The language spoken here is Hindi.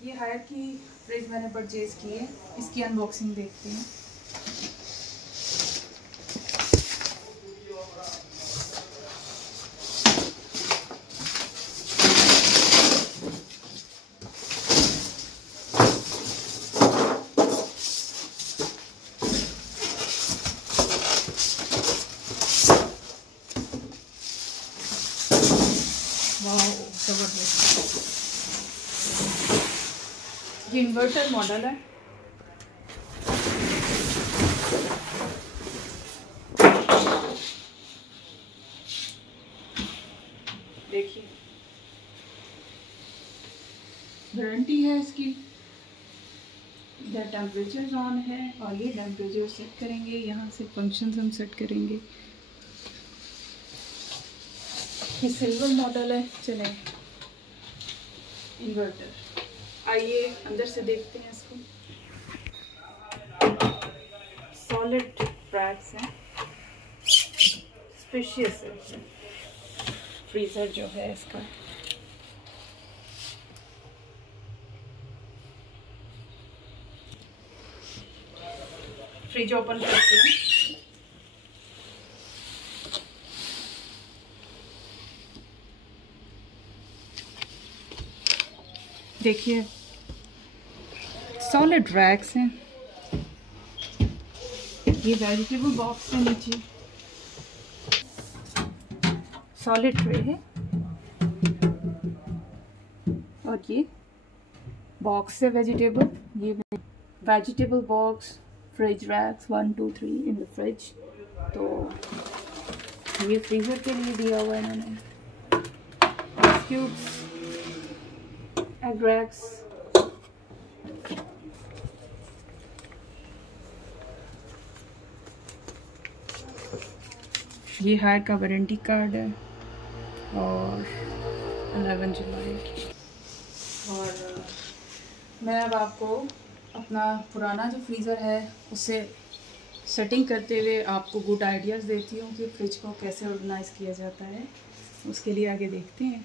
ये हायर की फ्रिज मैंने परचेज़ की है, इसकी अनबॉक्सिंग देखते हैं। वाह, जबरदस्त। ये इन्वर्टर मॉडल है। देखिए, वारंटी है इसकी। इधर टेम्परेचर ऑन है और ये टेम्परेचर सेट करेंगे, यहाँ से फंक्शंस हम सेट करेंगे। ये सिल्वर मॉडल है। चलें, इन्वर्टर, आइए अंदर से देखते हैं इसको। सॉलिड रैक्स हैं, स्पेशियस है फ्रीज़र जो है इसका। फ्रिज ओपन करते हैं। देखिए, सॉलिड रैक्स हैं। ये वेजिटेबल बॉक्स है, नीचे सॉलिड ट्रे है और ये बॉक्स है वेजिटेबल। ये vegetable box, fridge racks 1 2 3 in the fridge. तो ये फ्रीज़र के लिए दिया हुआ है इन्होंने। क्यूब्स, एग रैक्स, ये हायर का वारंटी कार्ड है और 11 जुलाई। और मैं अब आपको अपना पुराना जो फ्रीज़र है उसे सेटिंग करते हुए आपको गुड आइडियाज़ देती हूँ कि फ्रिज को कैसे ऑर्गेनाइज़ किया जाता है। उसके लिए आगे देखते हैं।